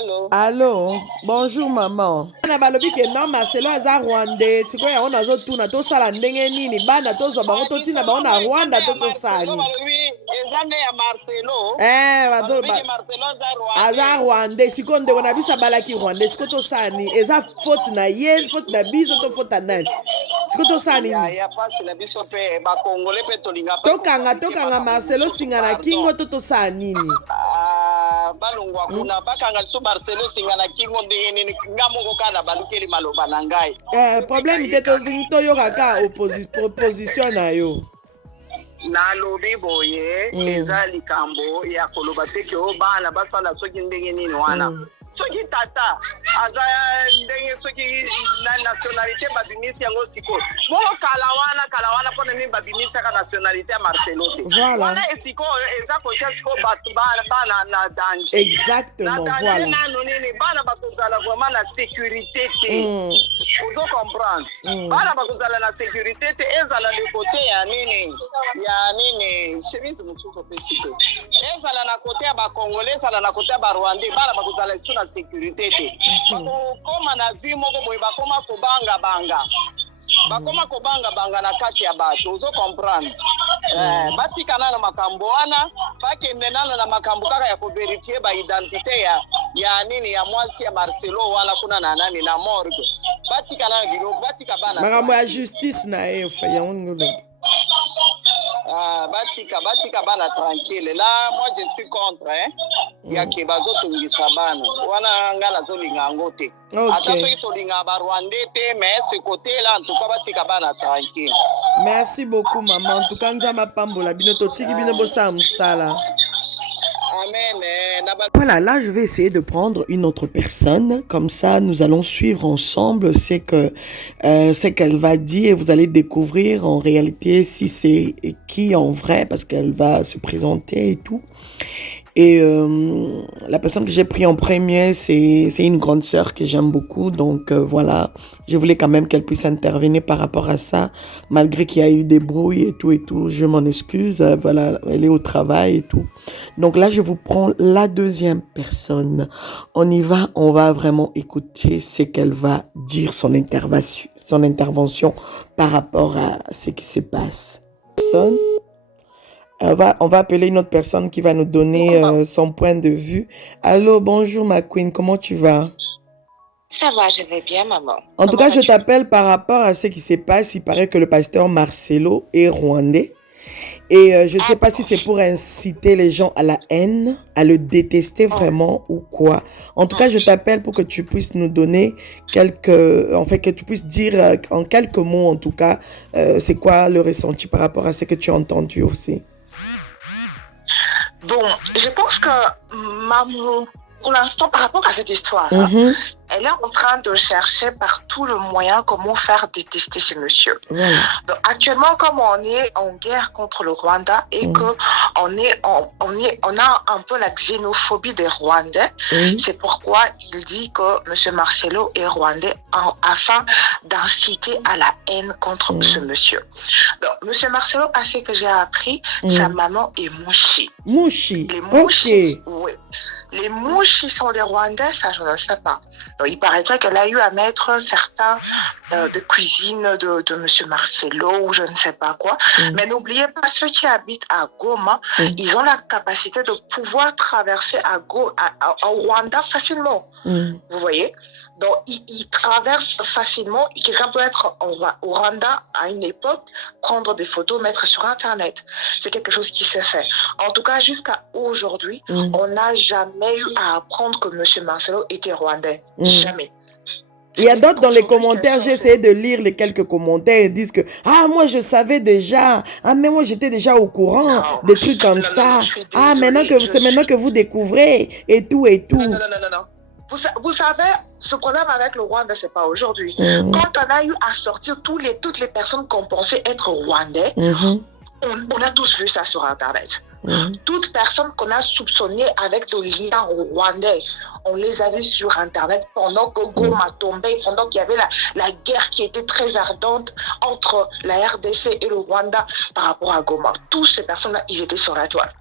Allô? Allô, bonjour maman. Bana balobi ke non Marcelo aza Rwandais. Sikoyo yango nazotuna tosala ndenge nini bana tozwa bango totina bango na Rwanda tososani. Balobi eza nde ya Marcelo. Balobi ke Marcelo aza Rwandais. Siko ndeko na biso abalaki Rwandais. Siko tosani eza faute na ye, faute na biso to faute na nani. Siko tosani nini? Ya pasi na biso pe ba Congolais pe tolinga pa. Tokanga Marcelo singa na kingo to tosani nini? Balungwa kuna bakanga liso Marcelo singa na kingo ndenge nini nga moko kana balukeli maloba na ngai. Problème te tozingi toyoka ka opposition na yo. Nalobi boye eza likambo ya koloba te ke o bana basala soki ndenge nini wana. Soki tata aza ndenge soki na nationalité babimisi yango siko bongo kala wana pona nini babimisi ka nationalité ya Marcelo te wana esiko eza kotia siko batu bana na danger exactement na danger nanu nini bana bakozala vraiment na sécurité te ozo comprendre bana bakozala na sécurité te ezala le côté ya nini chemise mususu pesite ezala na côté ya ba Congolais ezala na côté ya ba Rwandais bana bakozala na sécurité te bakoma na vie moko boye bakoma kobanga banga na kati ya bato ozo comprendre batikana na makambo wana bakende nano na makambo kaka ya koverifie ba identité ya nini ya mwasi ya Marcelo wana kuna na nani na morgue batikana na biloko batika bana makambo ya justice na ye ya ngolo batika bana tranquille là moi je suis contre ya ke bazotungisa bana wana nga nazolinga yango te ata soki tolinga ba Rwandais te mais ce côté là en tout cas batika bana tranquille. Merci beaucoup maman, en tout cas nzamba pambola bino totiki bino bosala musala. Voilà, là je vais essayer de prendre une autre personne, comme ça nous allons suivre ensemble ce qu'elle va dire et vous allez découvrir en réalité si c'est qui en vrai parce qu'elle va se présenter et tout. Et la personne que j'ai pris en premier, c'est une grande sœur que j'aime beaucoup. Donc voilà, je voulais quand même qu'elle puisse intervenir par rapport à ça. Malgré qu'il y a eu des brouilles et tout, je m'en excuse. Voilà, elle est au travail et tout. Donc là, je vous prends la deuxième personne. On y va, on va vraiment écouter ce qu'elle va dire, son intervention par rapport à ce qui se passe. On va appeler une autre personne qui va nous donner son point de vue. Allô, bonjour ma queen, comment tu vas? Ça va, je vais bien, maman. En tout cas, je t'appelle par rapport à ce qui se passe. Il paraît que le pasteur Marcelo est rwandais. Et je ne sais pas si c'est pour inciter les gens à la haine, à le détester vraiment ou quoi. En tout cas, je t'appelle pour que tu puisses nous donner que tu puisses dire en quelques mots, en tout cas, c'est quoi le ressenti par rapport à ce que tu as entendu aussi. Bon, je pense que maman, pour l'instant, par rapport à cette histoire, elle est en train de chercher par tout le moyen comment faire détester ce monsieur. Donc, actuellement, comme on est en guerre contre le Rwanda et que on a un peu la xénophobie des Rwandais, c'est pourquoi il dit que monsieur Marcelo est rwandais afin d'inciter à la haine contre ce monsieur. Donc, monsieur Marcelo, à ce que j'ai appris, sa maman est Mouchi. Mouchi. Les Mouchis, oui. Les Mouchis sont des Rwandais, ça je ne sais pas. Donc, il paraîtrait qu'elle a eu à mettre certains de cuisine de M. Marcelo ou je ne sais pas quoi. Mais n'oubliez pas, ceux qui habitent à Goma, ils ont la capacité de pouvoir traverser au Rwanda facilement. Vous voyez? Donc, ils traversent facilement. Quelqu'un peut être au Rwanda à une époque, prendre des photos, mettre sur Internet. C'est quelque chose qui se fait. En tout cas, jusqu'à aujourd'hui, on n'a jamais eu à apprendre que M. Marcelo était rwandais. Jamais. Il y a d'autres dans les commentaires, j'ai essayé de lire les quelques commentaires, ils disent que « Ah, moi je savais déjà, ah mais moi j'étais déjà au courant, des trucs comme ça, ah c'est maintenant que vous découvrez, et tout et tout. » Non. Vous savez, ce problème avec le Rwanda, c'est pas aujourd'hui. Quand on a eu à sortir toutes les personnes qu'on pensait être rwandais, on a tous vu ça sur Internet. Toute personne qu'on a soupçonnée avec des liens rwandais, on les a vus sur Internet pendant que Goma tombait, pendant qu'il y avait la guerre qui était très ardente entre la RDC et le Rwanda par rapport à Goma. Toutes ces personnes-là, ils étaient sur la toile.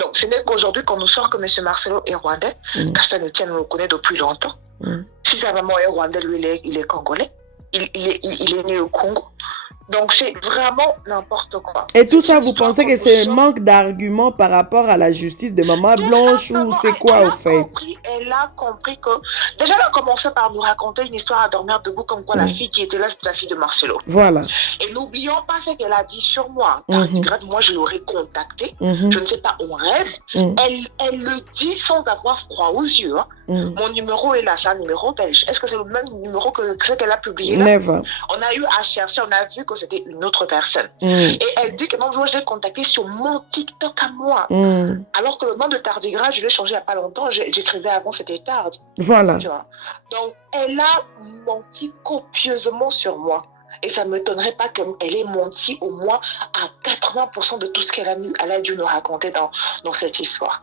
Donc, ce n'est qu'aujourd'hui qu'on nous sort que M. Marcelo est rwandais. Castagne Etienne, on le connaît depuis longtemps. Si sa maman est rwandais, lui, il est congolais. Il est né au Congo. Donc, c'est vraiment n'importe quoi. Et tout ça, vous pensez que c'est un manque d'arguments par rapport à la justice de Maman Blanche ou c'est quoi au fait? Elle a compris que... Déjà, elle a commencé par nous raconter une histoire à dormir debout comme quoi la fille qui était là, c'était la fille de Marcelo. Voilà. Et n'oublions pas ce qu'elle a dit sur moi. Tardigrade, moi, je l'aurais contactée. Je ne sais pas, on rêve. Elle le dit sans avoir froid aux yeux. Hein. Mon numéro est là, c'est un numéro belge. Est-ce que c'est le même numéro que ce qu'elle a publié là? Never. On a eu à chercher, on a vu que c'était une autre personne. Et elle dit que non, je l'ai contactée sur mon TikTok à moi. Alors que le nom de Tardigrade, je l'ai changé il n'y a pas longtemps. J'écrivais avant, c'était Tard. Voilà. Tu vois? Donc, elle a menti copieusement sur moi. Et ça ne m'étonnerait pas qu'elle ait menti au moins à 80% de tout ce qu'elle a dû nous raconter dans cette histoire.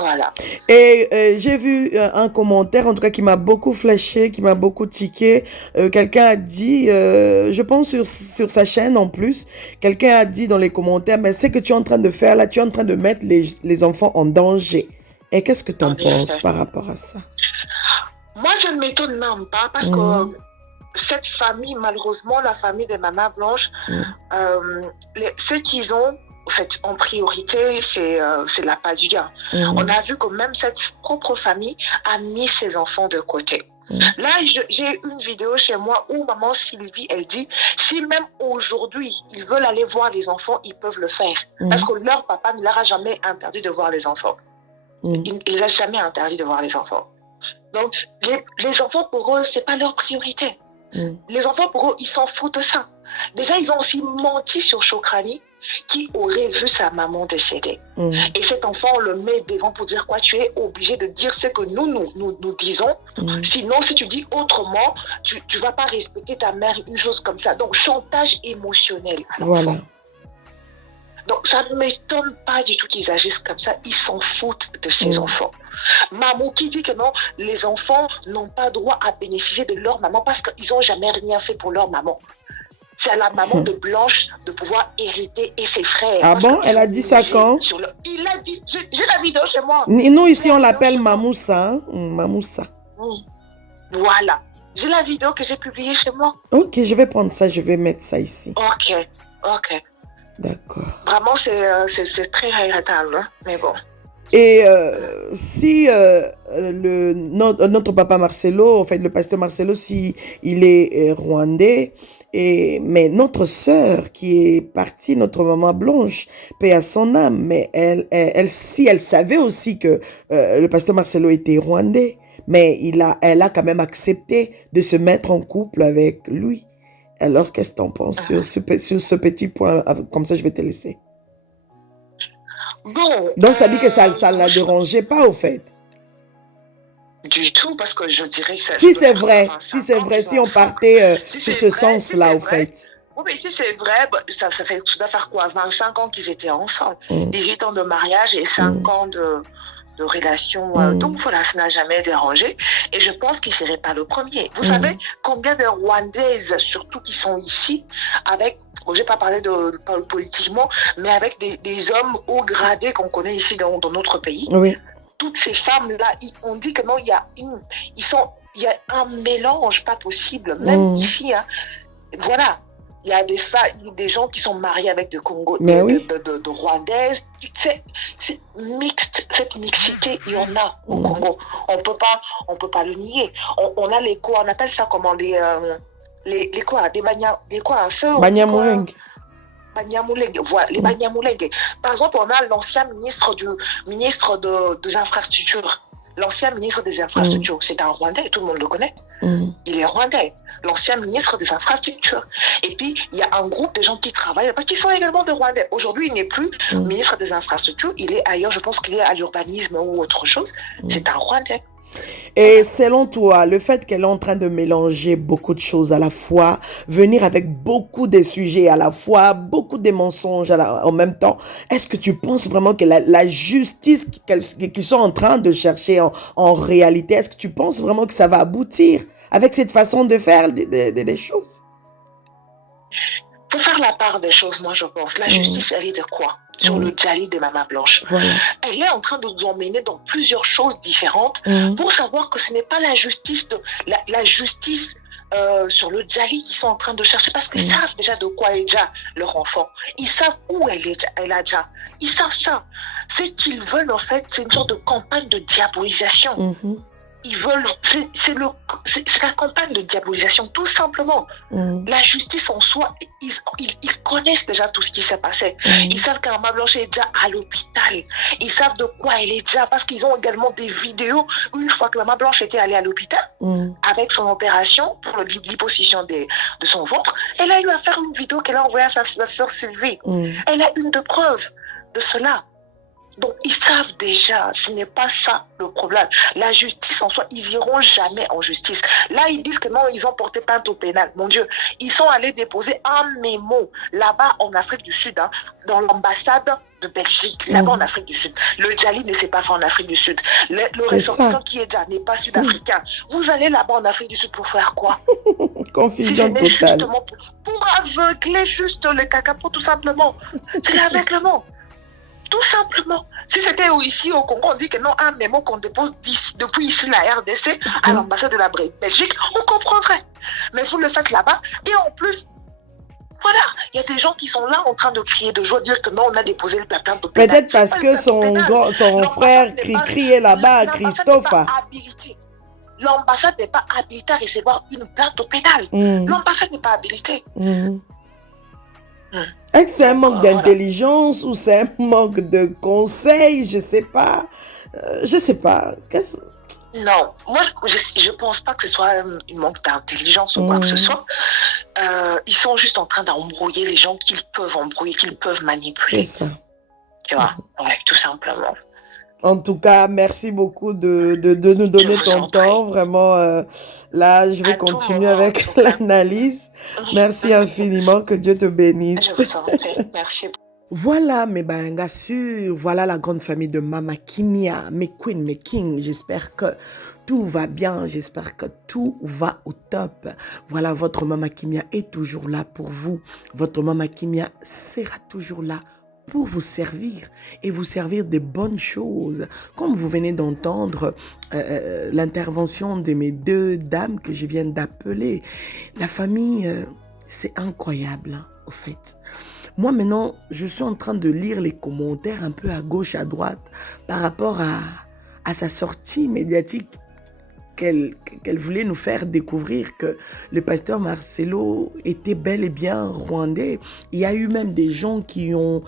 Voilà. Et j'ai vu un commentaire, en tout cas, qui m'a beaucoup flashé, qui m'a beaucoup tiqué. Quelqu'un a dit, je pense sur sa chaîne en plus, quelqu'un a dit dans les commentaires, mais ce que tu es en train de faire là, tu es en train de mettre les enfants en danger. Et qu'est-ce que tu en penses par rapport à ça? Moi, je ne m'étonne même pas parce que cette famille, malheureusement, la famille des mamans blanches, ce qu'ils ont, en fait, en priorité, c'est l'appât du gain. On a vu que même cette propre famille a mis ses enfants de côté. Là, j'ai une vidéo chez moi où maman Sylvie, elle dit, si même aujourd'hui, ils veulent aller voir les enfants, ils peuvent le faire. Parce que leur papa ne leur a jamais interdit de voir les enfants. Il ne les a jamais interdit de voir les enfants. Donc, les enfants, pour eux, ce n'est pas leur priorité. Les enfants, pour eux, ils s'en foutent de ça. Déjà, ils ont aussi menti sur Chokrani, qui aurait vu sa maman décédée. Et cet enfant, on le met devant pour dire quoi? Tu es obligé de dire ce que nous disons. Sinon, si tu dis autrement, tu ne vas pas respecter ta mère, une chose comme ça. Donc, chantage émotionnel à l'enfant. Voilà. Donc, ça ne m'étonne pas du tout qu'ils agissent comme ça. Ils s'en foutent de ces enfants. Maman qui dit que non, les enfants n'ont pas droit à bénéficier de leur maman parce qu'ils n'ont jamais rien fait pour leur maman. C'est à la maman de Blanche de pouvoir hériter et ses frères. Ah bon? Elle a dit ça quand? Il a dit, j'ai la vidéo chez moi. Nous, ici, on l'appelle Mamoussa. Hein? Mamoussa. Voilà. J'ai la vidéo que j'ai publiée chez moi. Ok, je vais prendre ça, je vais mettre ça ici. Ok. D'accord. Vraiment, c'est très regrettable, hein? Mais bon. Et si notre papa Marcelo, en fait le pasteur Marcelo, si il est rwandais, mais notre sœur qui est partie, notre maman Blanche, paix à son âme, mais si elle savait aussi que le pasteur Marcelo était rwandais, mais elle a quand même accepté de se mettre en couple avec lui. Alors qu'est-ce que tu en penses sur ce petit point? Comme ça, je vais te laisser. Bon, donc, ça dit que ça ne la dérangeait pas, au fait. Du tout, parce que je dirais que ça... Si c'est vrai, si on partait sur ce sens-là, au fait. Oui, mais si c'est vrai, ça doit faire quoi? 25 ans qu'ils étaient ensemble. 18 ans de mariage et 5 ans de relation. Donc voilà, ça n'a jamais dérangé. Et je pense qu'il ne serait pas le premier. Vous savez combien de Rwandaises, surtout qui sont ici, avec... je n'ai pas parlé politiquement, mais avec des hommes haut gradés qu'on connaît ici dans notre pays. Oui. Toutes ces femmes-là, on dit que non, il y a un mélange pas possible, même ici. Hein. Voilà, il y a des gens qui sont mariés avec des Congolais, de Rwandaises. C'est mixte, cette mixité, il y en a au Congo. On peut pas le nier. On a les quoi, on appelle ça comment les quoi, des quoi, Banyamulenge. Voilà, les Banyamulenge. Par exemple, on a l'ancien ministre des infrastructures. L'ancien ministre des infrastructures, c'est un Rwandais, tout le monde le connaît. Il est Rwandais, l'ancien ministre des infrastructures. Et puis, il y a un groupe de gens qui travaillent, qui sont également des Rwandais. Aujourd'hui, il n'est plus ministre des infrastructures, il est ailleurs, je pense qu'il est à l'urbanisme ou autre chose. C'est un Rwandais. Et selon toi, le fait qu'elle est en train de mélanger beaucoup de choses à la fois, venir avec beaucoup de sujets à la fois, beaucoup de mensonges en même temps, est-ce que tu penses vraiment que la justice qu'ils sont en train de chercher en réalité, est-ce que tu penses vraiment que ça va aboutir avec cette façon de faire des choses? Il faut faire la part des choses, moi je pense. La justice, elle est de quoi? sur le Djali de Maman Blanche. Voilà. Elle est en train de nous emmener dans plusieurs choses différentes pour savoir que ce n'est pas la justice, la justice sur le Djali qu'ils sont en train de chercher parce qu'ils savent déjà de quoi est déjà leur enfant. Ils savent où elle a déjà. Ils savent ça. Ce qu'ils veulent en fait, c'est une sorte de campagne de diabolisation. Ils veulent, c'est la campagne de diabolisation, tout simplement. La justice en soi, ils connaissent déjà tout ce qui s'est passé. Ils savent que Maman Blanche est déjà à l'hôpital. Ils savent de quoi elle est déjà, parce qu'ils ont également des vidéos. Une fois que Maman Blanche était allée à l'hôpital, avec son opération pour l'hyposition de son ventre, elle a eu à faire une vidéo qu'elle a envoyée à sa sœur Sylvie. Elle a une de preuves de cela. Donc, ils savent déjà, ce n'est pas ça le problème. La justice en soi, ils iront jamais en justice. Là, ils disent que non, ils ont porté plainte au pénal. Mon Dieu, ils sont allés déposer un mémo là-bas en Afrique du Sud, dans l'ambassade de Belgique, là-bas en Afrique du Sud. Le Djali ne s'est pas fait en Afrique du Sud. Le ressortissant qui est là n'est pas sud-africain. Vous allez là-bas en Afrique du Sud pour faire quoi? Confusion totale. Justement pour aveugler juste le cacapo, tout simplement. C'est l'aveuglement. Tout simplement. Si c'était ici au Congo, on dit que non, un mémo qu'on dépose depuis ici la RDC à l'ambassade de la Belgique, on comprendrait. Mais vous le faites là-bas et en plus, voilà, il y a des gens qui sont là en train de crier de joie, dire que non, on a déposé le plainte au pénal. Peut-être parce que son frère criait là-bas, Christophe. L'ambassade n'est pas habilitée à recevoir une plainte au pénal. L'ambassade n'est pas habilitée. Est-ce que c'est un manque d'intelligence ou c'est un manque de conseil? Je sais pas. Non, moi je pense pas que ce soit un manque d'intelligence ou quoi que ce soit. Ils sont juste en train d'embrouiller les gens qu'ils peuvent embrouiller, qu'ils peuvent manipuler. C'est ça. Tu vois, ouais, tout simplement. En tout cas, merci beaucoup de nous donner ton temps. Vraiment, là, je vais continuer avec l'analyse. Merci infiniment. Que Dieu te bénisse. Je vous en prie. Merci. Voilà mes bangas sûrs, voilà la grande famille de Mama Kimia, mes queens, mes kings. J'espère que tout va bien, j'espère que tout va au top. Voilà, votre Mama Kimia est toujours là pour vous. Votre Mama Kimia sera toujours là pour vous servir et vous servir des bonnes choses. Comme vous venez d'entendre l'intervention de mes deux dames que je viens d'appeler. La famille, c'est incroyable, au fait. Moi, maintenant, je suis en train de lire les commentaires un peu à gauche, à droite, par rapport à sa sortie médiatique qu'elle voulait nous faire découvrir que le pasteur Marcelo était bel et bien rwandais. Il y a eu même des gens qui ont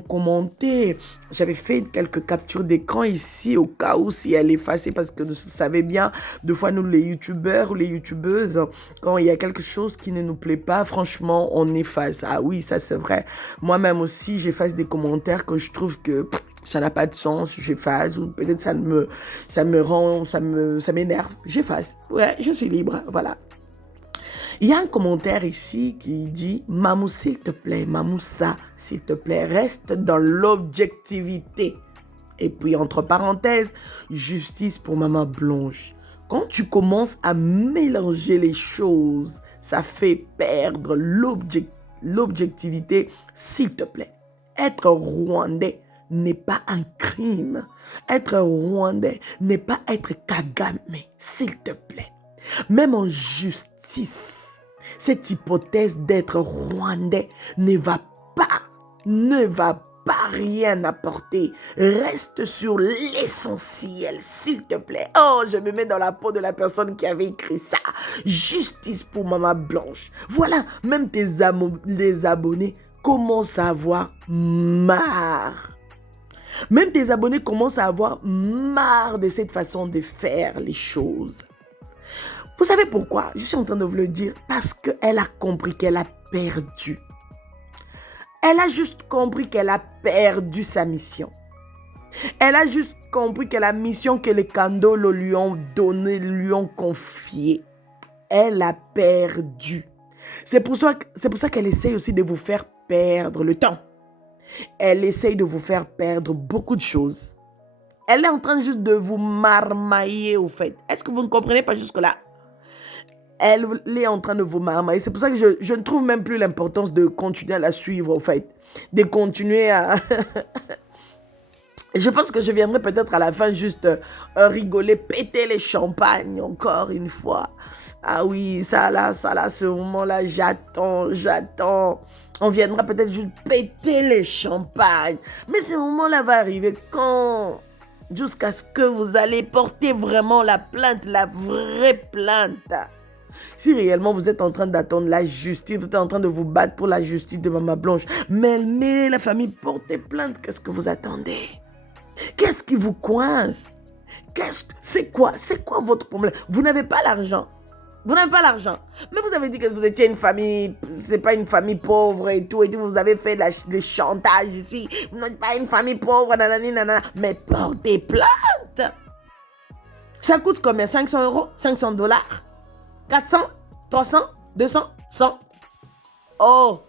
commenté. J'avais fait quelques captures d'écran ici au cas où si elle est effacée parce que vous savez bien, deux fois nous les youtubeurs ou les youtubeuses, quand il y a quelque chose qui ne nous plaît pas, franchement, on efface. Ah oui, ça c'est vrai. Moi-même aussi, j'efface des commentaires que je trouve que ça n'a pas de sens, j'efface, ou peut-être ça m'énerve, j'efface. Ouais, je suis libre, voilà. Il y a un commentaire ici qui dit « Mamou, s'il te plaît, Mamoussa, s'il te plaît, reste dans l'objectivité. » Et puis, entre parenthèses, justice pour Maman Blanche. Quand tu commences à mélanger les choses, ça fait perdre l'objectivité, s'il te plaît. Être rwandais n'est pas un crime. Être rwandais n'est pas être Kagame, s'il te plaît. Même en justice, cette hypothèse d'être rwandais ne va pas rien apporter. Reste sur l'essentiel, s'il te plaît. Oh, je me mets dans la peau de la personne qui avait écrit ça. Justice pour Maman Blanche. Voilà, même les abonnés commencent à avoir marre. Même tes abonnés commencent à avoir marre de cette façon de faire les choses. Vous savez pourquoi? Je suis en train de vous le dire. Parce qu'elle a compris qu'elle a perdu. Elle a juste compris qu'elle a perdu sa mission. Elle a juste compris que la mission que les Kandolo lui ont donnée, lui ont confiée, elle a perdu. C'est pour ça qu'elle essaye aussi de vous faire perdre le temps. Elle essaye de vous faire perdre beaucoup de choses. Elle est en train juste de vous marmailler au fait. Est-ce que vous ne comprenez pas jusque-là? Elle est en train de vous marmailler. C'est pour ça que je ne trouve même plus l'importance de continuer à la suivre, au fait. De continuer à... Je pense que je viendrai peut-être à la fin juste rigoler, péter les champagnes encore une fois. Ah oui, ça là, ce moment-là, j'attends. On viendra peut-être juste péter les champagnes. Mais ce moment-là va arriver quand? Jusqu'à ce que vous allez porter vraiment la plainte, la vraie plainte. Si réellement vous êtes en train d'attendre la justice, vous êtes en train de vous battre pour la justice de Maman Blanche, mais la famille porte plainte, qu'est-ce que vous attendez? Qu'est-ce qui vous coince? C'est quoi votre problème? Vous n'avez pas l'argent. Vous n'avez pas l'argent. Mais vous avez dit que vous étiez une famille, c'est pas une famille pauvre et tout. Vous avez fait des chantages ici. Vous n'êtes pas une famille pauvre, nanani, nanana. Mais portez plainte. Ça coûte combien? 500 €? 500 $? 400? 300? 200? 100? Oh!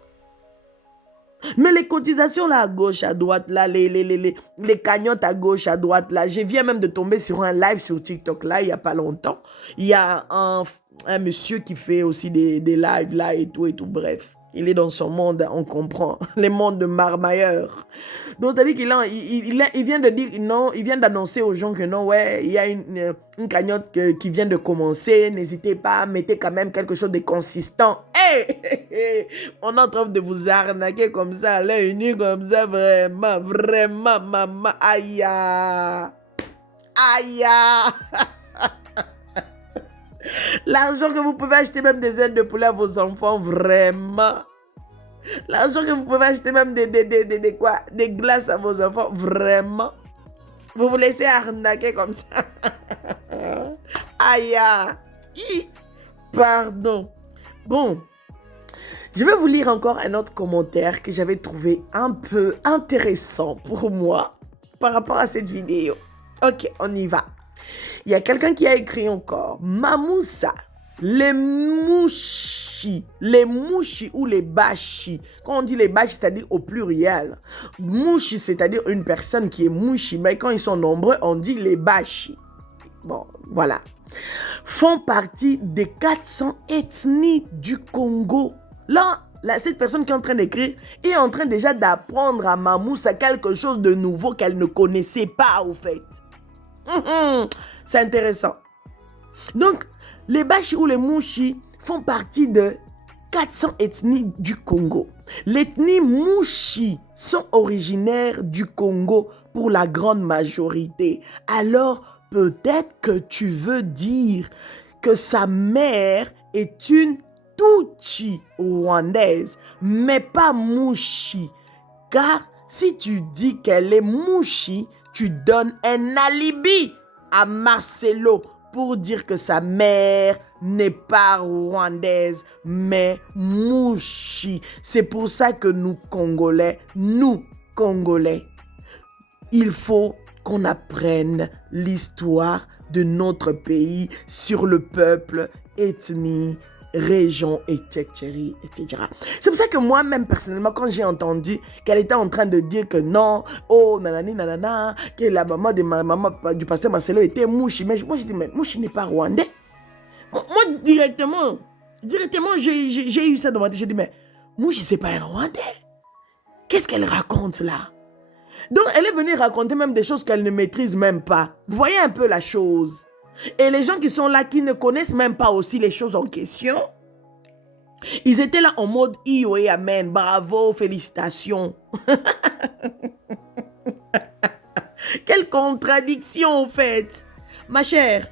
Mais les cotisations là à gauche, à droite, là, les cagnottes à gauche, à droite, là, je viens même de tomber sur un live sur TikTok là, il n'y a pas longtemps. Il y a un monsieur qui fait aussi des lives là et tout, bref. Il est dans son monde, on comprend, les mondes de marmailleurs. Donc, c'est-à-dire qu'il vient de dire, non, il vient d'annoncer aux gens que non, ouais, il y a une cagnotte qui vient de commencer, n'hésitez pas, mettez quand même quelque chose de consistant. Hey, on est en train de vous arnaquer comme ça, là, unis comme ça, vraiment, maman, aïe, aïe. L'argent que vous pouvez acheter même des ailes de poulet à vos enfants, vraiment. L'argent que vous pouvez acheter même des glaces à vos enfants, vraiment. Vous vous laissez arnaquer comme ça. Aïe. Pardon. Bon. Je vais vous lire encore un autre commentaire que j'avais trouvé un peu intéressant pour moi par rapport à cette vidéo. Ok, on y va. Il y a quelqu'un qui a écrit encore. Mamoussa, les mouchis ou les bachis. Quand on dit les bachis, c'est-à-dire au pluriel. Mouchi, c'est-à-dire une personne qui est mouchi. Mais quand ils sont nombreux, on dit les bachis. Bon, voilà. Font partie des 400 ethnies du Congo. Là, cette personne qui est en train d'écrire est en train déjà d'apprendre à Mamoussa quelque chose de nouveau qu'elle ne connaissait pas, au fait. C'est intéressant. Donc, les Bachis ou les Mouchis font partie de 400 ethnies du Congo. L'ethnie Mouchi sont originaires du Congo pour la grande majorité. Alors, peut-être que tu veux dire que sa mère est une Tutsi rwandaise, mais pas Mouchi. Car si tu dis qu'elle est Mouchi, tu donnes un alibi à Marcelo pour dire que sa mère n'est pas rwandaise, mais Mouchi. C'est pour ça que nous, Congolais, il faut qu'on apprenne l'histoire de notre pays sur le peuple, ethnie, région, etc. C'est pour ça que moi-même, personnellement, quand j'ai entendu qu'elle était en train de dire que non, oh, nanani, nanana, que la maman du pasteur Marcelo était Mouchi. Mais moi, je dis, mais Mouchi n'est pas rwandais. Moi, directement, j'ai eu ça dans ma tête. J'ai dit, mais Mouchi, c'est pas un rwandais. Qu'est-ce qu'elle raconte là? Donc, elle est venue raconter même des choses qu'elle ne maîtrise même pas. Vous voyez un peu la chose. Et les gens qui sont là, qui ne connaissent même pas aussi les choses en question, ils étaient là en mode « Iyo et Amen, bravo, félicitations ». Quelle contradiction en fait. Ma chère,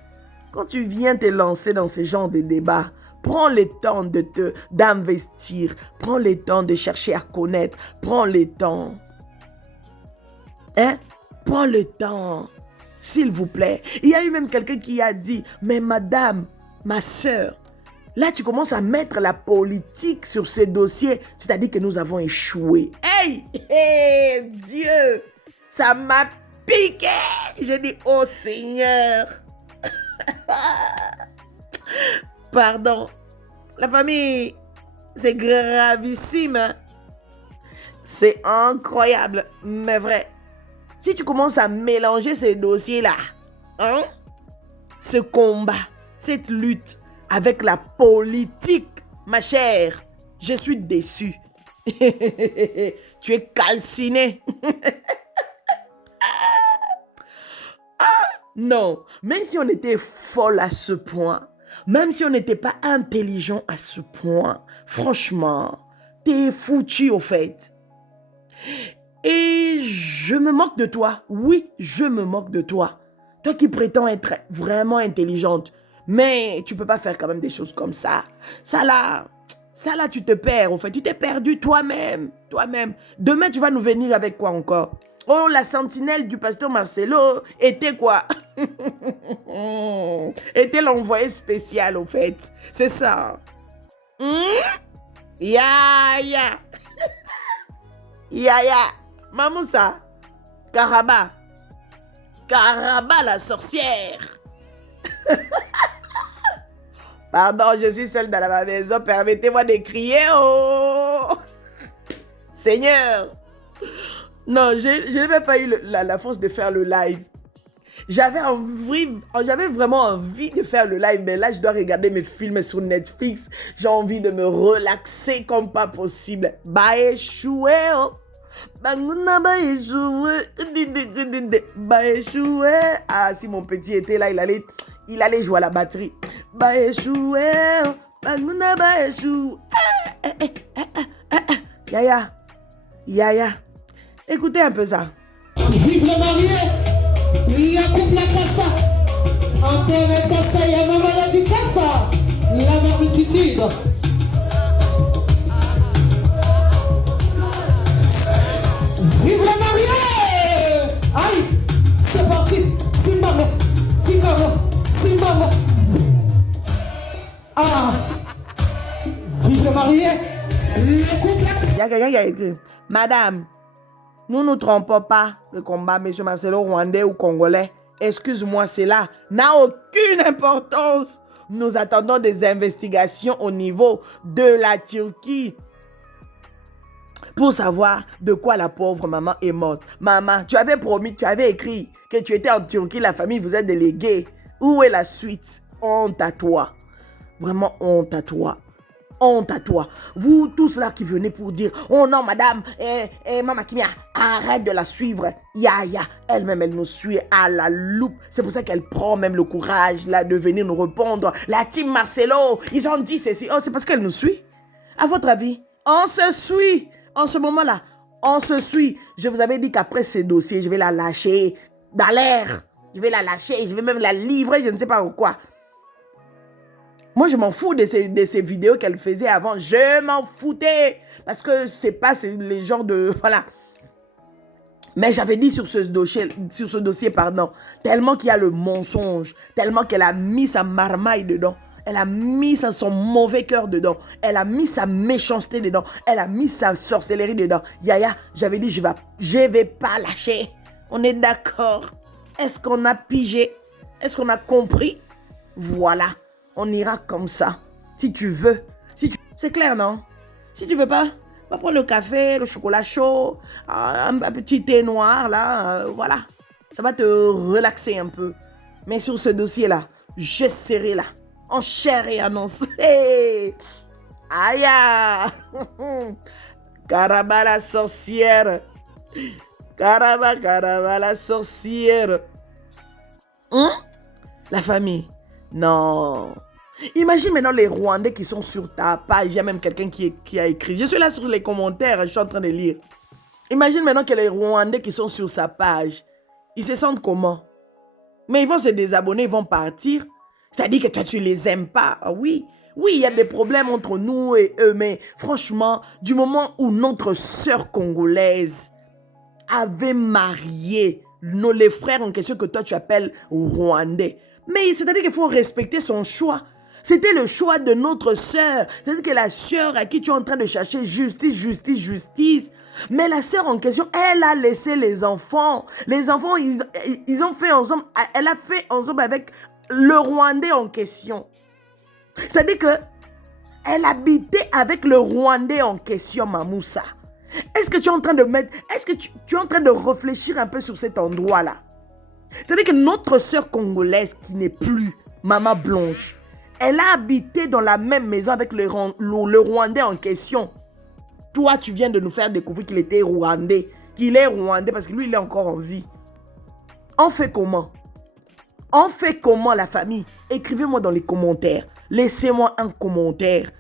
quand tu viens te lancer dans ce genre de débat, prends le temps d'investir, prends le temps de chercher à connaître, prends le temps. Prends le temps. S'il vous plaît. Il y a eu même quelqu'un qui a dit, mais madame, ma sœur, là tu commences à mettre la politique sur ces dossiers, c'est-à-dire que nous avons échoué. Hey, Dieu, ça m'a piqué. J'ai dit, oh Seigneur. Pardon. La famille, c'est gravissime. Hein? C'est incroyable, mais vrai. Si tu commences à mélanger ces dossiers-là, ce combat, cette lutte avec la politique, ma chère. Je suis déçue. Tu es calciné. Non, même si on était folle à ce point, même si on n'était pas intelligent à ce point, franchement, t'es foutu au fait. Et je me moque de toi. Oui, je me moque de toi. Toi qui prétends être vraiment intelligente, mais tu peux pas faire quand même des choses comme ça. Ça là, tu te perds au fait. Tu t'es perdu toi-même. Demain, tu vas nous venir avec quoi encore? Oh, la sentinelle du pasteur Marcelo était quoi? Était l'envoyé spécial, au fait. C'est ça. Ya. Mamoussa. Karaba la sorcière. Pardon, je suis seule dans la maison. Permettez-moi de crier. Oh! Seigneur. Non, je n'avais pas eu la force de faire le live. J'avais vraiment envie de faire le live, mais là, je dois regarder mes films sur Netflix. J'ai envie de me relaxer comme pas possible. Bah échoué, oh. Bah échoué. Ah, si mon petit était là, il allait jouer à la batterie. Bah échoué, oh. Bah échoué. Yaya. Écoutez un peu ça. Vive le marié, la couple la casa. Antenne casa, il y a ma maladie casa. La multitude. Vive le marié. Aïe, c'est parti. Simba. Ah, vive le marié. Le couple la... Il y a quelqu'un qui a écrit. Madame, nous ne trompons pas le combat, M. Marcelo, rwandais ou congolais. Excuse-moi, cela n'a aucune importance. Nous attendons des investigations au niveau de la Turquie pour savoir de quoi la pauvre maman est morte. Maman, tu avais promis, tu avais écrit que tu étais en Turquie, la famille vous a délégué. Où est la suite? Honte à toi. Vraiment honte à toi. Honte à toi. Vous tous là qui venez pour dire oh non madame, maman Kimia, arrête de la suivre. Yaya, elle-même elle nous suit à la loupe. C'est pour ça qu'elle prend même le courage là de venir nous répondre. La team Marcelo, ils ont dit ceci. Oh, c'est parce qu'elle nous suit. À votre avis, on se suit. En ce moment-là, on se suit. Je vous avais dit qu'après ces dossiers, je vais la lâcher dans l'air. Je vais la lâcher, je vais même la livrer, je ne sais pas où quoi. Moi, je m'en fous de ces vidéos qu'elle faisait avant. Je m'en foutais. Parce que c'est pas les genres de... Voilà. Mais j'avais dit sur ce dossier, tellement qu'il y a le mensonge, tellement qu'elle a mis sa marmaille dedans. Elle a mis son mauvais cœur dedans. Elle a mis sa méchanceté dedans. Elle a mis sa sorcellerie dedans. Yaya, j'avais dit, je vais pas lâcher. On est d'accord. Est-ce qu'on a pigé? Est-ce qu'on a compris? Voilà. On ira comme ça. Si tu veux. C'est clair, non? Si tu veux pas, va prendre le café, le chocolat chaud, un petit thé noir, là, voilà. Ça va te relaxer un peu. Mais sur ce dossier-là, je serai là, en chair et en os. Hey! Aïe! Karaba la sorcière. Karaba la sorcière. La famille. Non. Imagine maintenant les Rwandais qui sont sur ta page. Il y a même quelqu'un qui a écrit. Je suis là sur les commentaires, je suis en train de lire. Imagine maintenant que les Rwandais qui sont sur sa page, ils se sentent comment? Mais ils vont se désabonner, ils vont partir. C'est-à-dire que toi, tu les aimes pas. Ah oui, il y a des problèmes entre nous et eux. Mais franchement, du moment où notre sœur congolaise avait marié les frères en question que toi, tu appelles Rwandais, mais c'est-à-dire qu'il faut respecter son choix. C'était le choix de notre sœur. C'est-à-dire que la sœur à qui tu es en train de chercher justice. Mais la sœur en question, elle a laissé les enfants. Les enfants, ils ont fait ensemble. Elle a fait ensemble avec le Rwandais en question. C'est-à-dire que elle habitait avec le Rwandais en question, Mamoussa. Est-ce que tu es en train de est-ce que tu es en train de réfléchir un peu sur cet endroit-là? C'est-à-dire que notre sœur congolaise qui n'est plus Maman Blanche, Elle a habité dans la même maison avec le Rwandais en question. Toi, tu viens de nous faire découvrir qu'il était Rwandais. Qu'il est Rwandais parce que lui, il est encore en vie. On fait comment? On fait comment, la famille? Écrivez-moi dans les commentaires. Laissez-moi un commentaire.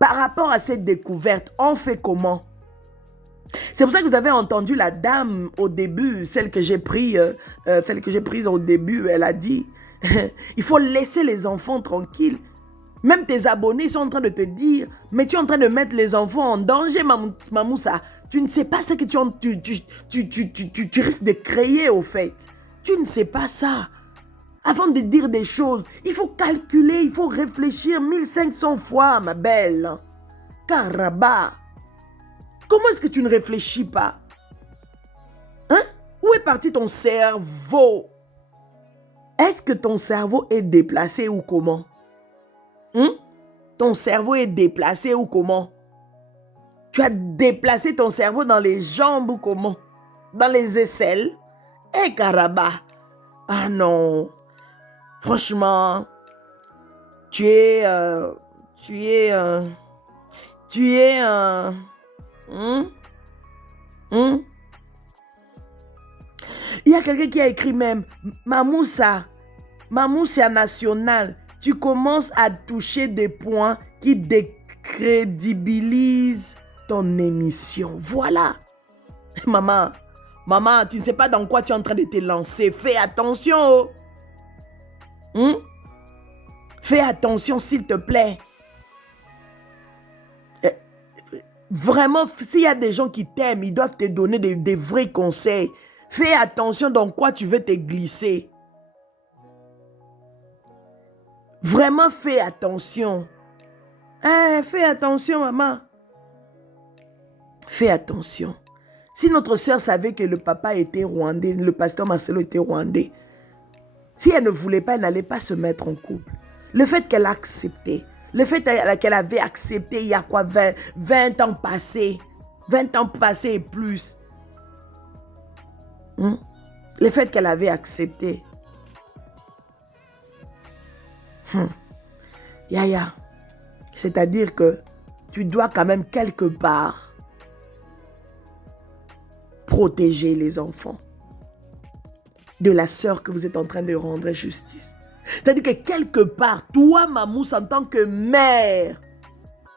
Par rapport à cette découverte, on fait comment? C'est pour ça que vous avez entendu la dame au début, celle que j'ai prise au début, elle a dit, il faut laisser les enfants tranquilles. Même tes abonnés sont en train de te dire, mais tu es en train de mettre les enfants en danger, Mamoussa. Tu ne sais pas ce que tu risques de créer au fait. Tu ne sais pas ça. Avant de dire des choses, il faut calculer, il faut réfléchir 1500 fois, ma belle. Caraba. Comment est-ce que tu ne réfléchis pas? Hein? Où est parti ton cerveau? Est-ce que ton cerveau est déplacé ou comment? Ton cerveau est déplacé ou comment? Tu as déplacé ton cerveau dans les jambes ou comment? Dans les aisselles? Eh, caraba! Ah non! Franchement, tu es... Il y a quelqu'un qui a écrit même, Mamoussa national, tu commences à toucher des points qui décrédibilisent ton émission. Voilà. Maman, tu ne sais pas dans quoi tu es en train de te lancer. Fais attention. Fais attention, s'il te plaît. Vraiment, s'il y a des gens qui t'aiment, ils doivent te donner des vrais conseils. Fais attention dans quoi tu veux te glisser. Vraiment, fais attention. Fais attention, maman. Fais attention. Si notre soeur savait que le papa était rwandais, le pasteur Marcelo était rwandais, si elle ne voulait pas, elle n'allait pas se mettre en couple. Le fait qu'elle a accepté, le fait qu'elle avait accepté il y a quoi, 20 ans passés, 20 ans passés et plus. Le fait qu'elle avait accepté. Yaya, c'est-à-dire que tu dois quand même quelque part protéger les enfants de la sœur que vous êtes en train de rendre justice. C'est-à-dire que quelque part, toi, Mamousse, en tant que mère,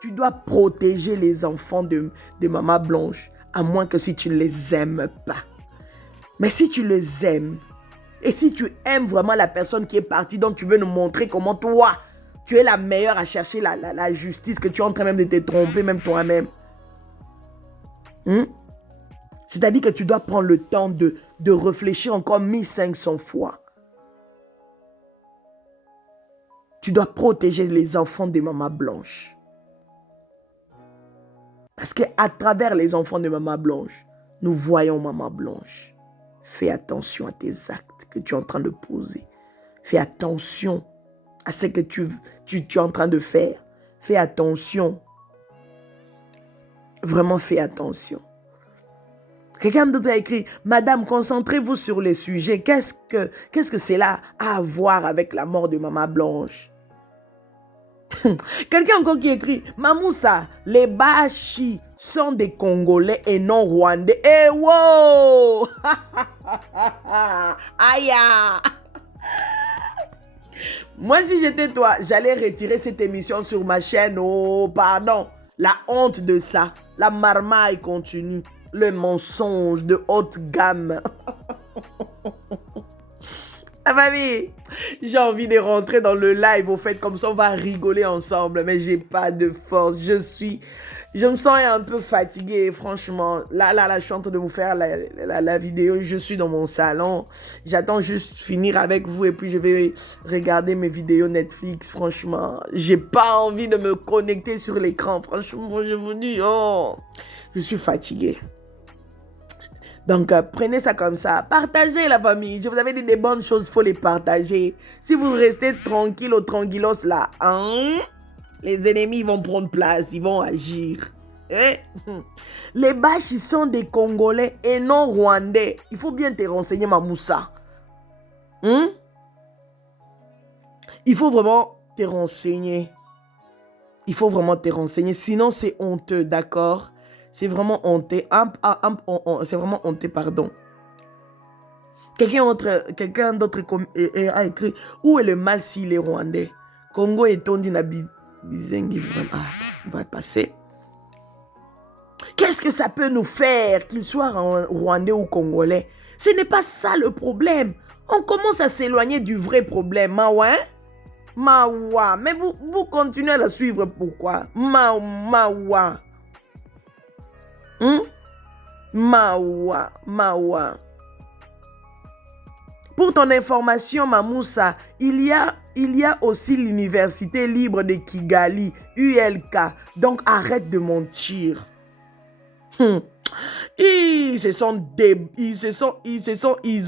tu dois protéger les enfants de Maman Blanche, à moins que si tu ne les aimes pas. Mais si tu les aimes, et si tu aimes vraiment la personne qui est partie, donc tu veux nous montrer comment toi, tu es la meilleure à chercher la justice, que tu es en train même de te tromper, même toi-même. C'est-à-dire que tu dois prendre le temps de réfléchir encore 1500 fois. Tu dois protéger les enfants de Maman Blanche. Parce qu'à travers les enfants de Maman Blanche, nous voyons Maman Blanche. Fais attention à tes actes que tu es en train de poser. Fais attention à ce que tu es en train de faire. Fais attention. Vraiment, fais attention. Quelqu'un d'autre a écrit, Madame, concentrez-vous sur les sujets. Qu'est-ce que cela a à voir avec la mort de Maman Blanche? Quelqu'un encore qui écrit, Mamoussa, les Bashi sont des Congolais et non Rwandais. Eh wow! Aïe! Moi, si j'étais toi, j'allais retirer cette émission sur ma chaîne. Oh, pardon. La honte de ça. La marmaille continue. Le mensonge de haute gamme. Ah, mamie, j'ai envie de rentrer dans le live, au fait, comme ça on va rigoler ensemble, mais j'ai pas de force, je me sens un peu fatiguée, franchement. Là, je suis en train de vous faire la vidéo, je suis dans mon salon, j'attends juste finir avec vous et puis je vais regarder mes vidéos Netflix, franchement. J'ai pas envie de me connecter sur l'écran, franchement, je vous dis, oh, je suis fatiguée. Donc, prenez ça comme ça. Partagez la famille. Je vous avais dit des bonnes choses, il faut les partager. Si vous restez tranquille ou tranquillos là, les ennemis vont prendre place, ils vont agir. Les Baches, ils sont des Congolais et non Rwandais. Il faut bien te renseigner, Mamoussa. Il faut vraiment te renseigner. Il faut vraiment te renseigner. Sinon, c'est honteux, d'accord? C'est vraiment honteux. C'est vraiment honteux, pardon. Quelqu'un d'autre a écrit « Où est le mal s'il est rwandais ?» Congo est tondi na bizengi. Ah, on va passer. Qu'est-ce que ça peut nous faire qu'il soit rwandais ou congolais? Ce n'est pas ça le problème. On commence à s'éloigner du vrai problème. Mawa, hein? Mawa. Mais vous continuez à la suivre. Pourquoi? Mawa. Mawa. Pour ton information, Mamoussa, il y a aussi l'université libre de Kigali, ULK. Donc arrête de mentir. Ils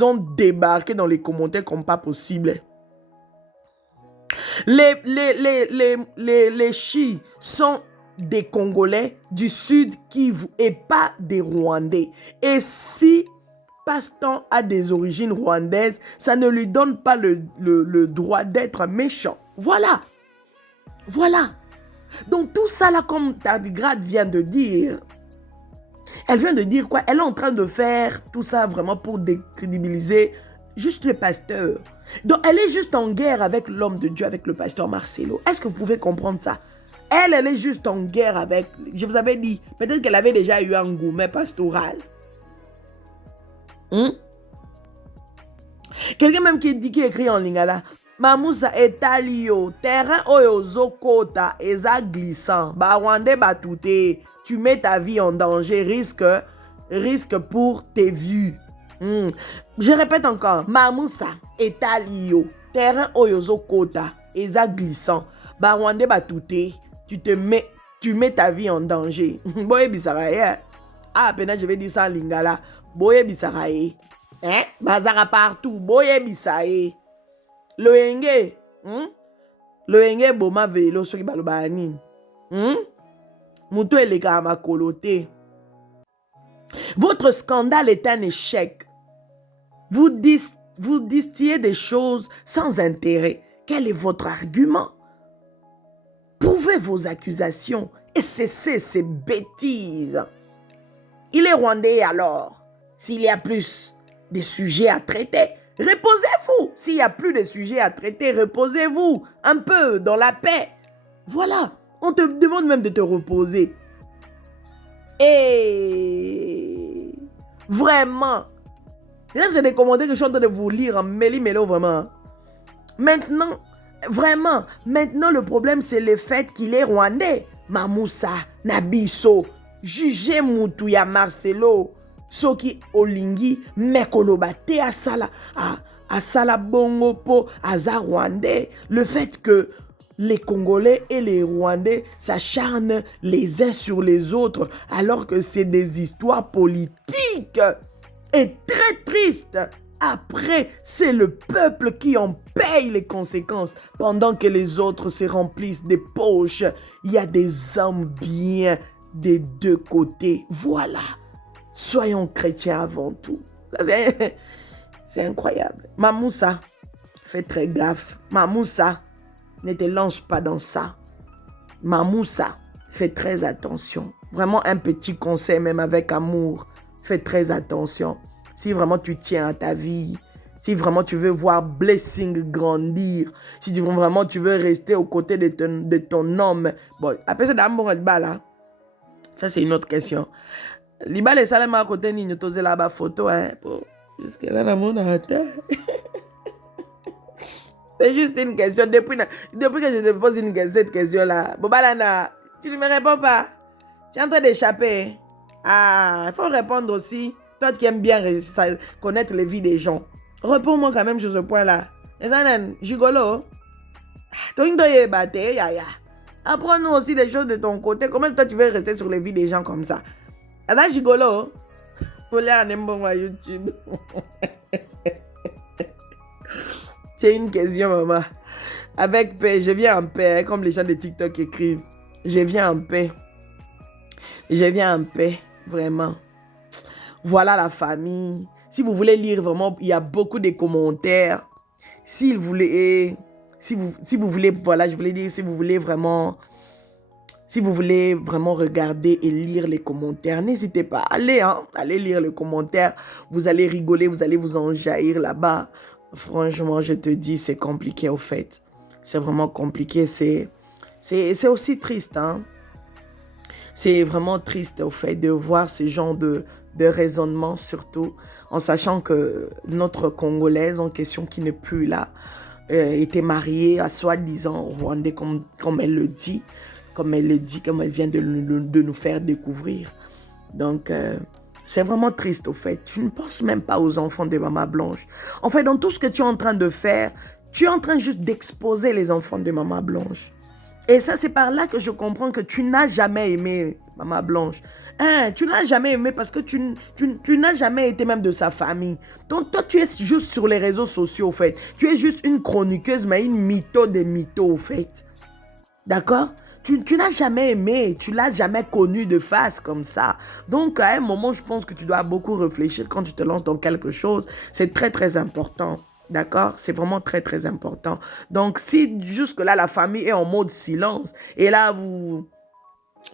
ont débarqué dans les commentaires comme pas possible. Les Chi sont des Congolais du Sud Kivu et pas des Rwandais. Et si Paston a des origines rwandaises, ça ne lui donne pas le droit d'être méchant. Voilà. Donc tout ça là, comme Tardigrade vient de dire, elle vient de dire quoi? Elle est en train de faire tout ça vraiment pour décrédibiliser juste le pasteur. Donc elle est juste en guerre avec l'homme de Dieu, avec le pasteur Marcelo. Est-ce que vous pouvez comprendre ça? Elle est juste en guerre avec... Je vous avais dit, peut-être qu'elle avait déjà eu un gourmet pastoral. Quelqu'un même qui écrit en lingala, Mamoussa etalio, terrain oyozo kota, eza glissant, ba rwandais batouté, tu mets ta vie en danger, risque pour tes vues. Je répète encore, Mamoussa etalio, terrain oyozo kota, eza glissant, ba rwandais batouté, tu mets ta vie en danger. Boye bisaraye. Ah, peut-être je vais dire ça en lingala. Boye bisaraye. Hein? Bazara partout. Boye bisaye. Loenge. Loenge boma velo soki balobani. Mouto eleka ma kolote. Votre scandale est un échec. Vous distillez des choses sans intérêt. Quel est votre argument? Prouvez vos accusations et cessez ces bêtises. Il est rwandais alors. S'il y a plus de sujets à traiter, reposez-vous. S'il y a plus de sujets à traiter, reposez-vous un peu dans la paix. Voilà, on te demande même de te reposer. Et vraiment, là c'est des commentaires que je suis en train de vous lire en méli-mélo vraiment. Maintenant, le problème c'est le fait qu'il est rwandais. Mamoussa, Nabiso, jugez Moutouya Marcelo, Soki Olingi, Mekolobate Asala Bongo Po, Aza Rwandais. Le fait que les Congolais et les Rwandais s'acharnent les uns sur les autres alors que c'est des histoires politiques est très triste. Après, c'est le peuple qui en paye les conséquences pendant que les autres se remplissent des poches. Il y a des hommes bien des deux côtés. Voilà. Soyons chrétiens avant tout. C'est incroyable. Mamoussa, fais très gaffe. Mamoussa, ne te lance pas dans ça. Mamoussa, fais très attention. Vraiment un petit conseil, même avec amour. Fais très attention. Si vraiment tu tiens à ta vie, si vraiment tu veux voir Blessing grandir, si vraiment tu veux rester aux côtés de ton homme. Bon, après ça, d'amour et de là. Ça, c'est une autre question. Liba les salama à côté ni nous là-bas photo, hein. Jusque là, dans mon terre. C'est juste une question. Depuis que je te pose cette question-là, Bobalana, tu ne me réponds pas. Tu es en train d'échapper. Ah, il faut répondre aussi. Toi qui aimes bien connaître les vies des gens. Réponds-moi quand même sur ce point-là. Gigolo. Apprends-nous aussi les choses de ton côté. Comment toi tu veux rester sur les vies des gens comme ça? Gigolo. YouTube. C'est une question, maman. Avec paix, je viens en paix, comme les gens de TikTok écrivent. Je viens en paix. Je viens en paix, vraiment. Voilà la famille. Si vous voulez lire vraiment, il y a beaucoup de commentaires. S'il voulait, si vous voulez, voilà, je voulais dire, si vous voulez vraiment regarder et lire les commentaires, n'hésitez pas. Allez, allez lire les commentaires. Vous allez rigoler, vous allez vous enjaillir là-bas. Franchement, je te dis, c'est compliqué au fait. C'est vraiment compliqué. C'est aussi triste, hein. C'est vraiment triste au fait de voir ce genre de raisonnement, surtout en sachant que notre Congolaise en question qui n'est plus là était mariée à soi-disant Rwandais comme elle le dit, comme elle vient de nous faire découvrir. Donc, c'est vraiment triste au fait. Tu ne penses même pas aux enfants de Maman Blanche. En fait, dans tout ce que tu es en train de faire, tu es en train juste d'exposer les enfants de Maman Blanche. Et ça, c'est par là que je comprends que tu n'as jamais aimé Maman Blanche. Hein, tu n'as jamais aimé parce que tu n'as jamais été même de sa famille. Donc, toi, tu es juste sur les réseaux sociaux, au fait. Tu es juste une chroniqueuse, mais une mytho des mythos, au fait. D'accord? Tu n'as jamais aimé, tu l'as jamais connu de face comme ça. Donc, à un moment, je pense que tu dois beaucoup réfléchir quand tu te lances dans quelque chose. C'est très, très important. D'accord? C'est vraiment très, très important. Donc, si jusque-là, la famille est en mode silence, et là,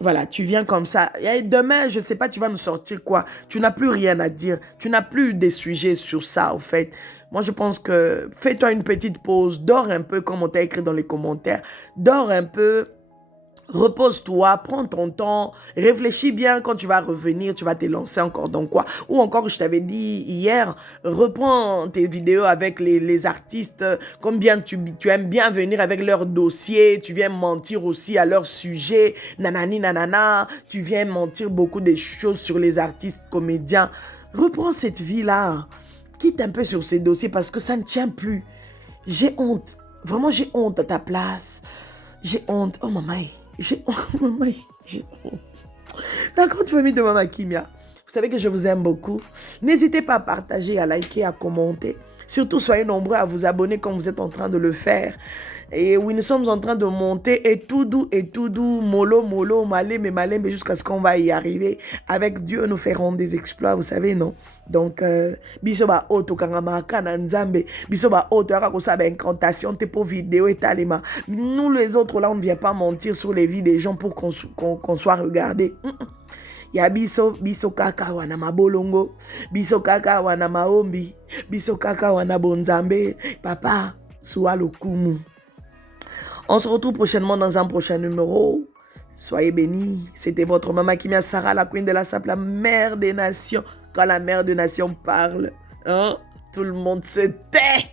voilà, tu viens comme ça. Et demain, je ne sais pas, tu vas nous sortir quoi? Tu n'as plus rien à dire. Tu n'as plus des sujets sur ça, au fait. Moi, je pense que fais-toi une petite pause. Dors un peu, comme on t'a écrit dans les commentaires. Dors un peu. Repose-toi, prends ton temps, réfléchis bien quand tu vas revenir, tu vas te lancer encore dans quoi. Ou encore, je t'avais dit hier, reprends tes vidéos avec les artistes, combien tu aimes bien venir avec leur dossier, tu viens mentir aussi à leur sujet, nanani nanana, tu viens mentir beaucoup des choses sur les artistes comédiens. Reprends cette vie-là, quitte un peu sur ces dossiers parce que ça ne tient plus. J'ai honte, vraiment j'ai honte à ta place, j'ai honte, oh maman. J'ai honte. La grande famille de Maman Kimia, vous savez que je vous aime beaucoup. N'hésitez pas à partager, à liker, à commenter. Surtout, soyez nombreux à vous abonner comme vous êtes en train de le faire. Et oui, nous sommes en train de monter et tout doux, mollo, malé, mais jusqu'à ce qu'on va y arriver. Avec Dieu, nous ferons des exploits, vous savez, non? Donc, bisoba auto kangamaka na nzambe, bisoba auto yakakosa incantation, te pour vidéo et talema. Nous, les autres, là, on ne vient pas mentir sur les vies des gens pour qu'on soit regardé. Ya biso kaka wana mabolongo, biso kaka wana maombi, biso kaka wana bonzambe, papa, sois le kumu. On se retrouve prochainement dans un prochain numéro. Soyez bénis. C'était votre Maman Kimia Sarah, la queen de la sable, la mère des nations. Quand la mère des nations parle, hein, tout le monde se tait.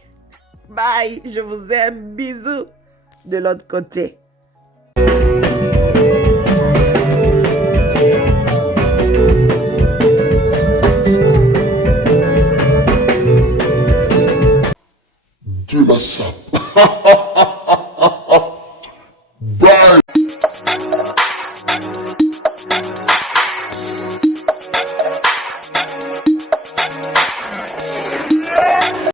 Bye, je vous aime, bisous. De l'autre côté. De la sape.